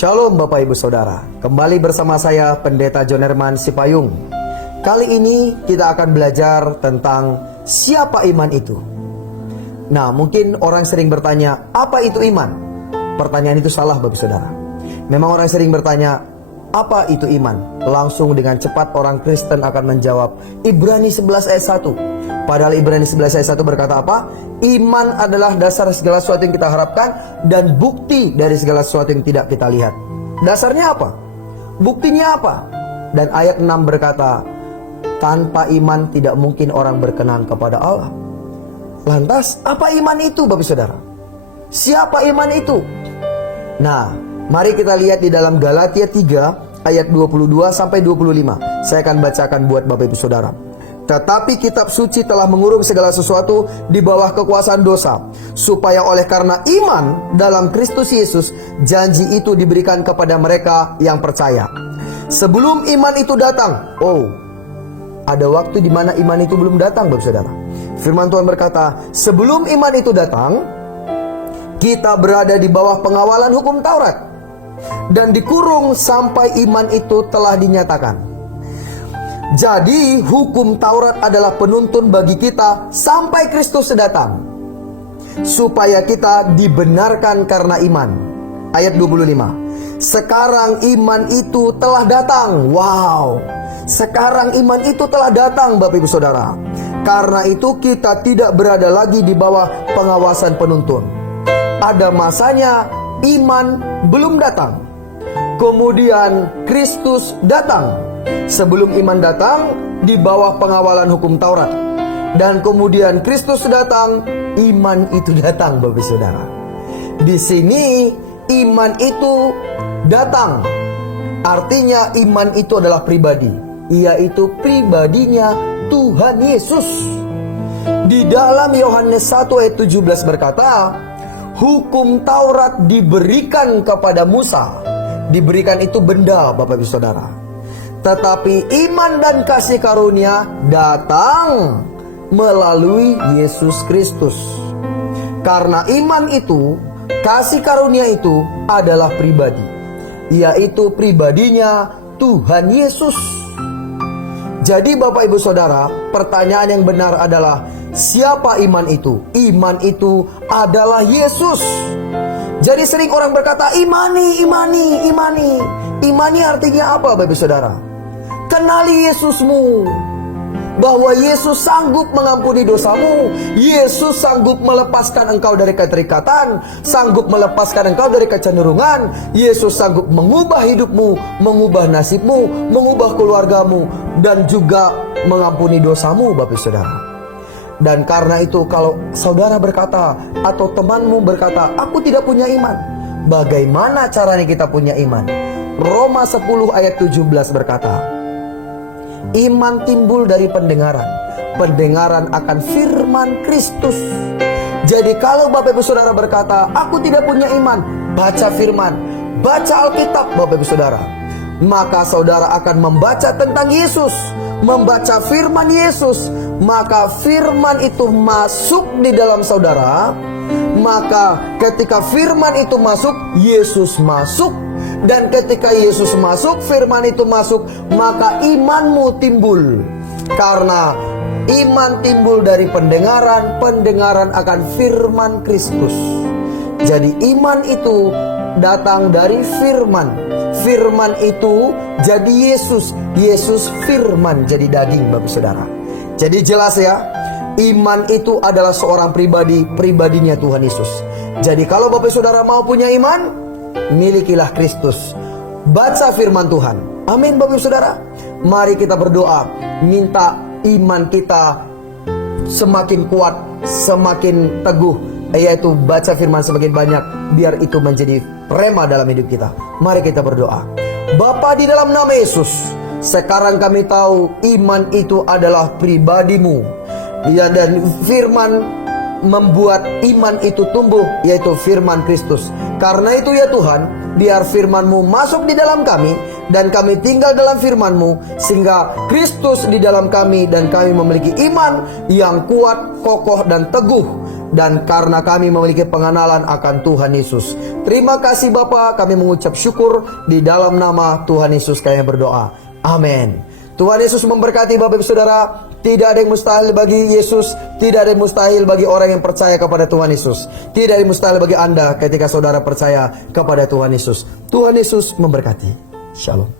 Shalom Bapak Ibu Saudara, kembali bersama saya Pendeta John Herman Sipayung. Kali ini kita akan belajar tentang siapa iman itu. Nah, mungkin orang sering bertanya, apa itu iman? Pertanyaan itu salah Bapak Saudara. Memang orang sering bertanya, apa itu iman? Langsung dengan cepat orang Kristen akan menjawab, Ibrani 11 ayat 1. Padahal Ibrani 11 ayat 1 berkata apa? Iman adalah dasar segala sesuatu yang kita harapkan dan bukti dari segala sesuatu yang tidak kita lihat. Dasarnya apa? Buktinya apa? Dan ayat 6 berkata, tanpa iman tidak mungkin orang berkenan kepada Allah. Lantas, apa iman itu Bapak Saudara? Siapa iman itu? Nah, mari kita lihat di dalam Galatia 3 ayat 22 sampai 25. Saya akan bacakan buat Bapak Ibu Saudara. Tetapi kitab suci telah mengurung segala sesuatu di bawah kekuasaan dosa, supaya oleh karena iman dalam Kristus Yesus, janji itu diberikan kepada mereka yang percaya. Sebelum iman itu datang, ada waktu di mana iman itu belum datang Bapak Saudara. Firman Tuhan berkata, sebelum iman itu datang, kita berada di bawah pengawalan hukum Taurat dan dikurung sampai iman itu telah dinyatakan. Jadi hukum Taurat adalah penuntun bagi kita sampai Kristus datang, supaya kita dibenarkan karena iman. Ayat 25. Sekarang iman itu telah datang. Wow, sekarang iman itu telah datang Bapak Ibu Saudara. Karena itu kita tidak berada lagi di bawah pengawasan penuntun. Ada masanya iman belum datang, kemudian Kristus datang. Sebelum iman datang, di bawah pengawalan hukum Taurat, dan kemudian Kristus datang, iman itu datang Bapak Saudara. Di sini iman itu datang, artinya iman itu adalah pribadi, yaitu pribadinya Tuhan Yesus. Di dalam Yohanes 1 ayat 17 berkata, hukum Taurat diberikan kepada Musa. Diberikan itu benda Bapak Ibu Saudara. Tetapi iman dan kasih karunia datang melalui Yesus Kristus. Karena iman itu, kasih karunia itu adalah pribadi, yaitu pribadinya Tuhan Yesus. Jadi Bapak Ibu Saudara, pertanyaan yang benar adalah, siapa iman itu? Iman itu adalah Yesus. Jadi sering orang berkata, imani, imani, imani. Imani artinya apa Bapak Ibu Saudara? Kenali Yesusmu, bahwa Yesus sanggup mengampuni dosamu, Yesus sanggup melepaskan engkau dari keterikatan, sanggup melepaskan engkau dari kecenderungan, Yesus sanggup mengubah hidupmu, mengubah nasibmu, mengubah keluargamu, dan juga mengampuni dosamu Bapak Saudara. Dan karena itu kalau saudara berkata atau temanmu berkata, aku tidak punya iman, bagaimana caranya kita punya iman? Roma 10 ayat 17 berkata, iman timbul dari pendengaran, pendengaran akan firman Kristus. Jadi kalau Bapak Ibu Saudara berkata, aku tidak punya iman, baca firman, baca Alkitab Bapak Ibu Saudara. Maka saudara akan membaca tentang Yesus, membaca firman Yesus. Maka firman itu masuk di dalam saudara. Maka ketika firman itu masuk, Yesus masuk. Dan ketika Yesus masuk, firman itu masuk, maka imanmu timbul. Karena iman timbul dari pendengaran, pendengaran akan firman Kristus. Jadi iman itu datang dari firman. Firman itu jadi Yesus. Yesus firman jadi daging Bapak Saudara. Jadi jelas ya, iman itu adalah seorang pribadi, pribadinya Tuhan Yesus. Jadi kalau Bapak Saudara mau punya iman, milikilah Kristus. Baca firman Tuhan. Amin Bapak Saudara. Mari kita berdoa, minta iman kita semakin kuat, semakin teguh, yaitu baca firman semakin banyak, biar itu menjadi rema dalam hidup kita. Mari kita berdoa. Bapa, di dalam nama Yesus, sekarang kami tahu iman itu adalah pribadimu, ya, dan firman membuat iman itu tumbuh, yaitu firman Kristus. Karena itu ya Tuhan, biar firman-Mu masuk di dalam kami, dan kami tinggal dalam firman-Mu, sehingga Kristus di dalam kami, dan kami memiliki iman yang kuat, kokoh, dan teguh. dan karena kami memiliki pengenalan akan Tuhan Yesus. Terima kasih Bapa, kami mengucap syukur di dalam nama Tuhan Yesus kami berdoa. Amin. Tuhan Yesus memberkati Bapak Ibu Saudara. Tidak ada yang mustahil bagi Yesus. Tidak ada yang mustahil bagi orang yang percaya kepada Tuhan Yesus. Tidak ada yang mustahil bagi Anda ketika saudara percaya kepada Tuhan Yesus. Tuhan Yesus memberkati. Shalom.